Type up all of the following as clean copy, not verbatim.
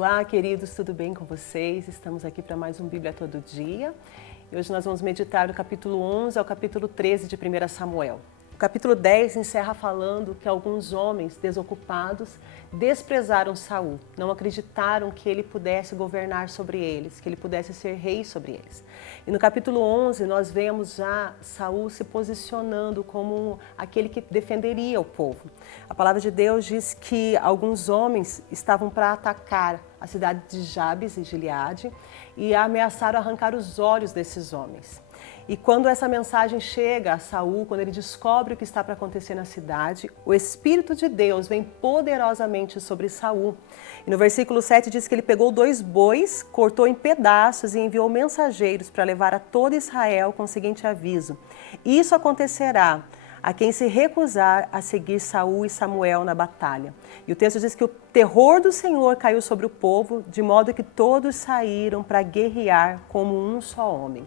Olá, queridos, tudo bem com vocês? Estamos aqui para mais um Bíblia Todo Dia. E hoje nós vamos meditar do capítulo 11 ao capítulo 13 de 1 Samuel. O capítulo 10 encerra falando que alguns homens desocupados desprezaram Saul, não acreditaram que ele pudesse governar sobre eles, que ele pudesse ser rei sobre eles. E no capítulo 11 nós vemos já Saul se posicionando como aquele que defenderia o povo. A palavra de Deus diz que alguns homens estavam para atacar a cidade de Jabes e Gileade e ameaçaram arrancar os olhos desses homens. E quando essa mensagem chega a Saul, quando ele descobre o que está para acontecer na cidade, o Espírito de Deus vem poderosamente sobre Saul. E no versículo 7 diz que ele pegou 2 bois, cortou em pedaços e enviou mensageiros para levar a todo Israel com o seguinte aviso: isso acontecerá a quem se recusar a seguir Saul e Samuel na batalha. E o texto diz que o terror do Senhor caiu sobre o povo, de modo que todos saíram para guerrear como um só homem.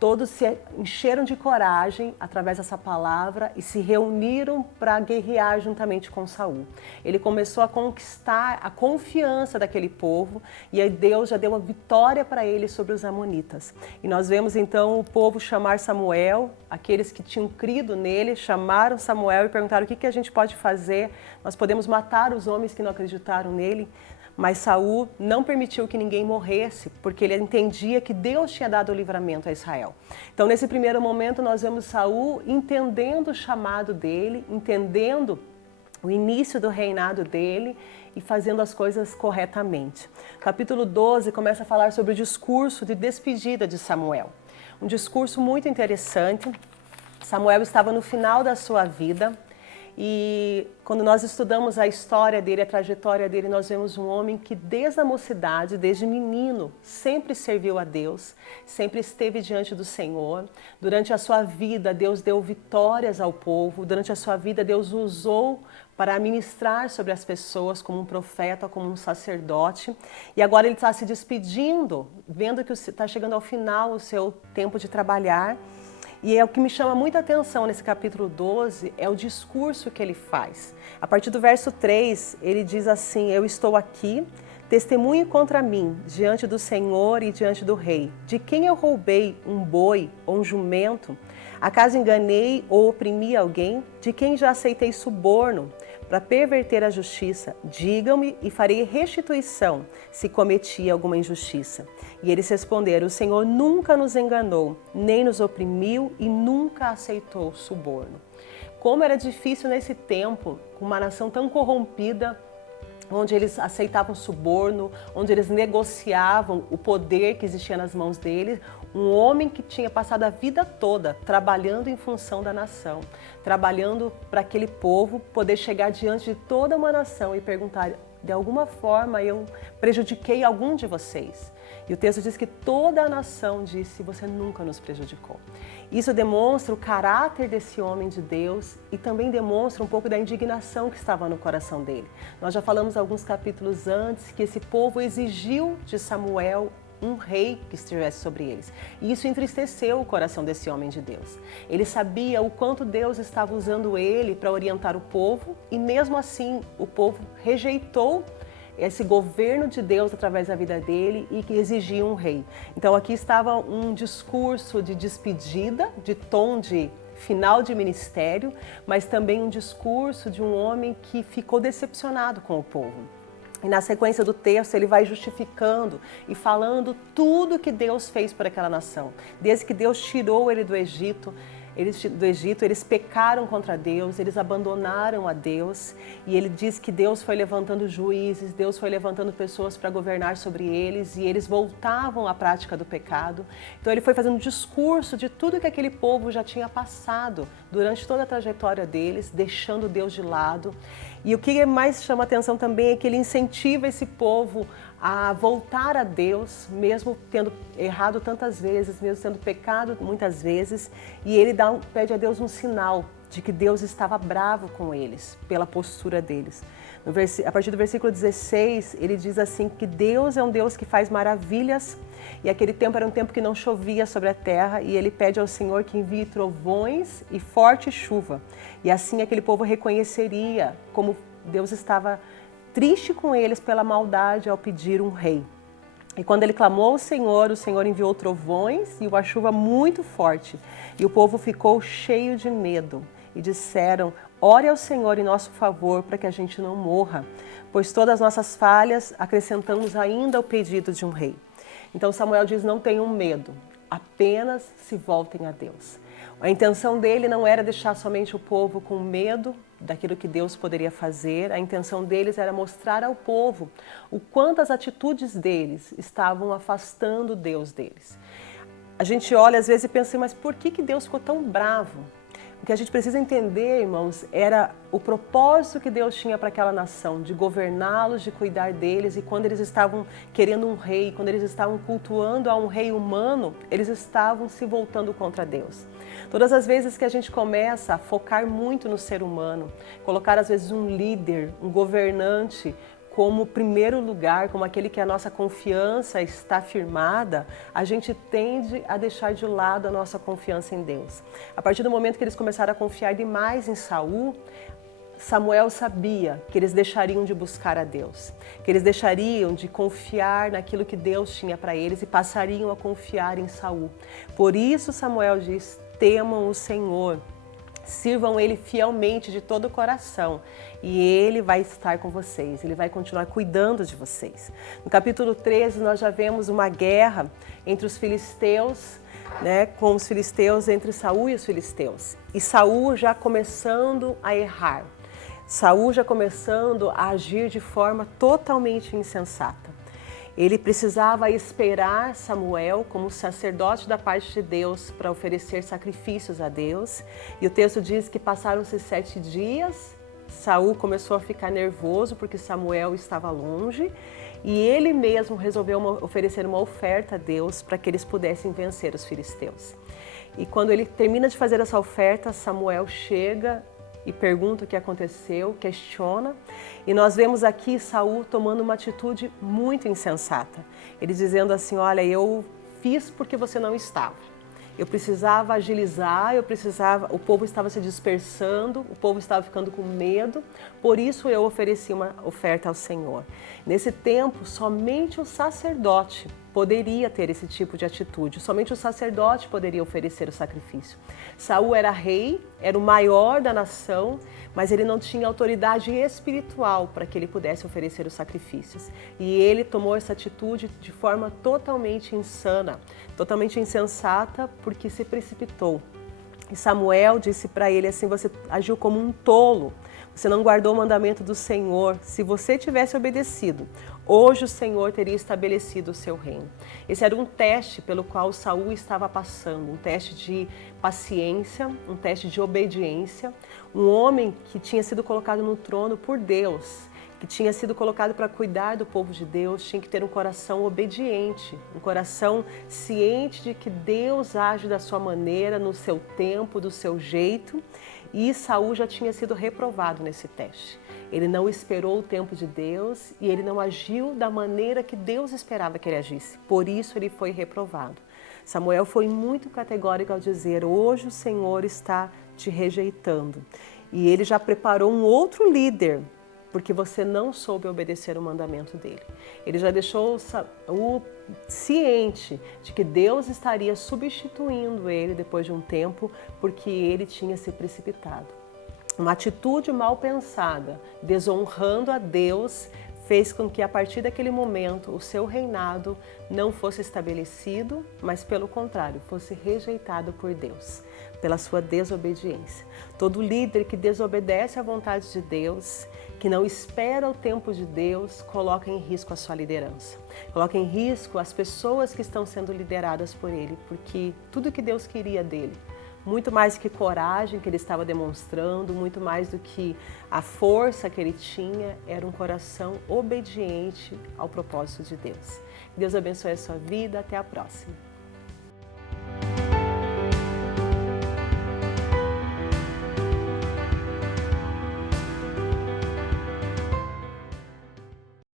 Todos se encheram de coragem através dessa palavra e se reuniram para guerrear juntamente com Saul. Ele começou a conquistar a confiança daquele povo e aí Deus já deu uma vitória para ele sobre os amonitas. E nós vemos então o povo chamar Samuel, aqueles que tinham crido nele, chamaram Samuel e perguntaram o que a gente pode fazer, nós podemos matar os homens que não acreditaram nele. Mas Saul não permitiu que ninguém morresse, porque ele entendia que Deus tinha dado o livramento a Israel. Então, nesse primeiro momento, nós vemos Saul entendendo o chamado dele, entendendo o início do reinado dele e fazendo as coisas corretamente. Capítulo 12 começa a falar sobre o discurso de despedida de Samuel. Um discurso muito interessante. Samuel estava no final da sua vida. E quando nós estudamos a história dele, a trajetória dele, nós vemos um homem que desde a mocidade, desde menino, sempre serviu a Deus, sempre esteve diante do Senhor. Durante a sua vida, Deus deu vitórias ao povo. Durante a sua vida, Deus o usou para ministrar sobre as pessoas como um profeta, como um sacerdote. E agora ele está se despedindo, vendo que está chegando ao final o seu tempo de trabalhar. E é o que me chama muita atenção nesse capítulo 12, é o discurso que ele faz. A partir do verso 3, ele diz assim: eu estou aqui, testemunhe contra mim, diante do Senhor e diante do rei. De quem eu roubei um boi ou um jumento? Acaso enganei ou oprimi alguém? De quem já aceitei suborno para perverter a justiça? Digam-me e farei restituição se cometi alguma injustiça. E eles responderam: o Senhor nunca nos enganou, nem nos oprimiu e nunca aceitou suborno. Como era difícil nesse tempo, com uma nação tão corrompida, onde eles aceitavam suborno, onde eles negociavam o poder que existia nas mãos deles, um homem que tinha passado a vida toda trabalhando em função da nação, trabalhando para aquele povo poder chegar diante de toda uma nação e perguntar: de alguma forma eu prejudiquei algum de vocês? E o texto diz que toda a nação disse: você nunca nos prejudicou. Isso demonstra o caráter desse homem de Deus e também demonstra um pouco da indignação que estava no coração dele. Nós já falamos alguns capítulos antes que esse povo exigiu de Samuel um rei que estivesse sobre eles. E isso entristeceu o coração desse homem de Deus. Ele sabia o quanto Deus estava usando ele para orientar o povo e mesmo assim o povo rejeitou esse governo de Deus através da vida dele e que exigia um rei. Então aqui estava um discurso de despedida, de tom de final de ministério, mas também um discurso de um homem que ficou decepcionado com o povo. E na sequência do texto ele vai justificando e falando tudo que Deus fez por aquela nação. Desde que Deus tirou ele do Egito, eles pecaram contra Deus, eles abandonaram a Deus e ele diz que Deus foi levantando juízes, Deus foi levantando pessoas para governar sobre eles e eles voltavam à prática do pecado. Então ele foi fazendo um discurso de tudo que aquele povo já tinha passado durante toda a trajetória deles, deixando Deus de lado. E o que mais chama atenção também é que ele incentiva esse povo a voltar a Deus, mesmo tendo errado tantas vezes, mesmo tendo pecado muitas vezes, e ele pede a Deus um sinal de que Deus estava bravo com eles, pela postura deles. A partir do versículo 16, ele diz assim que Deus é um Deus que faz maravilhas, e aquele tempo era um tempo que não chovia sobre a terra, e ele pede ao Senhor que envie trovões e forte chuva, e assim aquele povo reconheceria como Deus estava triste com eles pela maldade ao pedir um rei. E quando ele clamou ao Senhor, o Senhor enviou trovões e uma chuva muito forte. E o povo ficou cheio de medo. E disseram: ore ao Senhor em nosso favor para que a gente não morra, pois todas as nossas falhas acrescentamos ainda o pedido de um rei. Então Samuel diz: não tenham medo, apenas se voltem a Deus. A intenção dele não era deixar somente o povo com medo daquilo que Deus poderia fazer. A intenção deles era mostrar ao povo o quanto as atitudes deles estavam afastando Deus deles. A gente olha às vezes e pensa: mas por que Deus ficou tão bravo? O que a gente precisa entender, irmãos, era o propósito que Deus tinha para aquela nação, de governá-los, de cuidar deles. E quando eles estavam querendo um rei, quando eles estavam cultuando a um rei humano, eles estavam se voltando contra Deus. Todas as vezes que a gente começa a focar muito no ser humano, colocar às vezes um líder, um governante, como primeiro lugar, como aquele que a nossa confiança está firmada, a gente tende a deixar de lado a nossa confiança em Deus. A partir do momento que eles começaram a confiar demais em Saul, Samuel sabia que eles deixariam de buscar a Deus, que eles deixariam de confiar naquilo que Deus tinha para eles e passariam a confiar em Saul. Por isso Samuel diz: temam o Senhor, sirvam Ele fielmente de todo o coração e Ele vai estar com vocês, Ele vai continuar cuidando de vocês. No capítulo 13 nós já vemos uma guerra entre os filisteus, com os filisteus, entre Saul e os filisteus. E Saul já começando a errar, Saul já começando a agir de forma totalmente insensata. Ele precisava esperar Samuel como sacerdote da parte de Deus para oferecer sacrifícios a Deus. E o texto diz que passaram-se 7 dias, Saul começou a ficar nervoso porque Samuel estava longe e ele mesmo resolveu oferecer uma oferta a Deus para que eles pudessem vencer os filisteus. E quando ele termina de fazer essa oferta, Samuel chega e pergunta o que aconteceu, questiona. E nós vemos aqui Saul tomando uma atitude muito insensata. Ele dizendo assim: olha, eu fiz porque você não estava. Eu precisava agilizar, o povo estava se dispersando, o povo estava ficando com medo, por isso eu ofereci uma oferta ao Senhor. Nesse tempo, somente o sacerdote poderia ter esse tipo de atitude, somente o sacerdote poderia oferecer o sacrifício. Saul era rei, era o maior da nação, mas ele não tinha autoridade espiritual para que ele pudesse oferecer os sacrifícios. E ele tomou essa atitude de forma totalmente insana, totalmente insensata, porque se precipitou. E Samuel disse para ele assim: você agiu como um tolo, você não guardou o mandamento do Senhor. Se você tivesse obedecido, hoje o Senhor teria estabelecido o seu reino. Esse era um teste pelo qual Saul estava passando, um teste de paciência, um teste de obediência. Um homem que tinha sido colocado no trono por Deus, que tinha sido colocado para cuidar do povo de Deus, tinha que ter um coração obediente, um coração ciente de que Deus age da sua maneira, no seu tempo, do seu jeito. E Saul já tinha sido reprovado nesse teste. Ele não esperou o tempo de Deus e ele não agiu da maneira que Deus esperava que ele agisse. Por isso ele foi reprovado. Samuel foi muito categórico ao dizer: hoje o Senhor está te rejeitando. E ele já preparou um outro líder, porque você não soube obedecer o mandamento dele. Ele já deixou o ciente de que Deus estaria substituindo ele depois de um tempo, porque ele tinha se precipitado. Uma atitude mal pensada, desonrando a Deus, fez com que a partir daquele momento o seu reinado não fosse estabelecido, mas pelo contrário, fosse rejeitado por Deus, pela sua desobediência. Todo líder que desobedece à vontade de Deus, que não espera o tempo de Deus, coloca em risco a sua liderança. Coloca em risco as pessoas que estão sendo lideradas por ele, porque tudo que Deus queria dele, muito mais que coragem que ele estava demonstrando, muito mais do que a força que ele tinha, era um coração obediente ao propósito de Deus. Deus abençoe a sua vida, até a próxima.